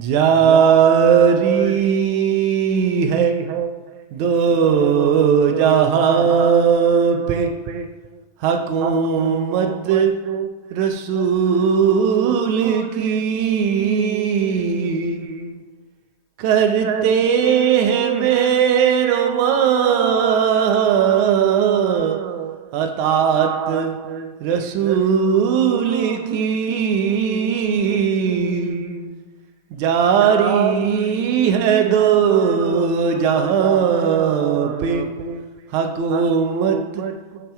جاری ہے دو جہاں پہ حکومت رسول کی، کرتے ہیں اطاعت رسول کی، جاری ہے دو جہاں پہ حکومت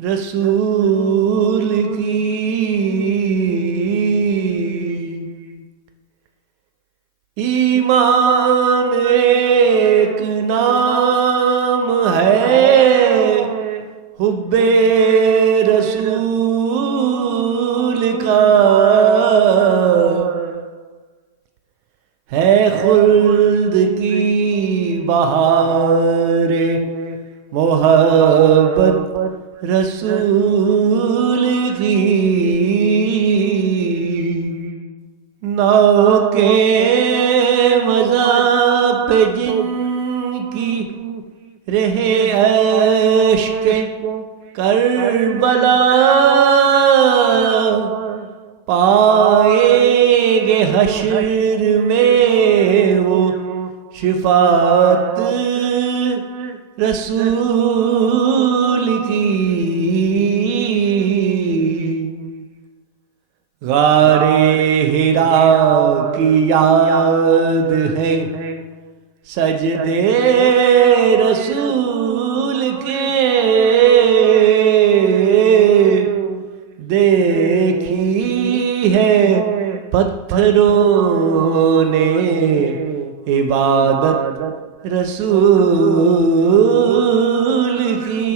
رسول کی۔ ایمان ایک نام ہے، حب رسول کا ہے، خلد کی بہار محبت رسول کی، نو کے مذاق جن کی رہے عشق کربلا، پائیں گے حشر میں وہ شفاعت رسول کی۔ غار حرا کی یاد ہے سجدے رسول کے، دیکھی ہے پتھروں نے عبادت رسول کی،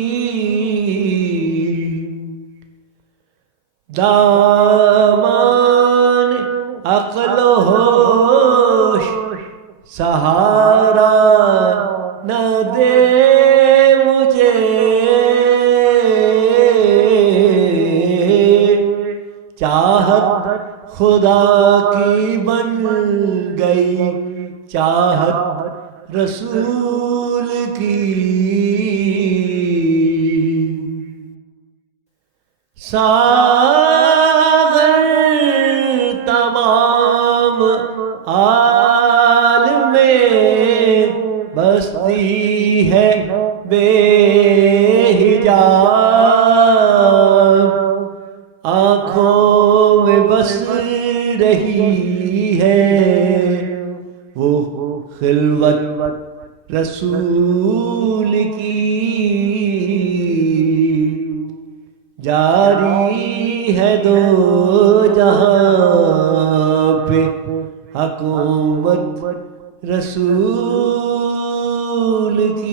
دامان عقل و ہوش سہارا نہ دے مجھے، چاہت خدا کی بن گئی چاہت رسول کی، ساغر تمام عالم بستی ہے بے حجاب، آنکھوں میں بس رہی ہے وہ خلوت رسول کی، جاری ہے دو جہاں پہ حکومت رسول کی۔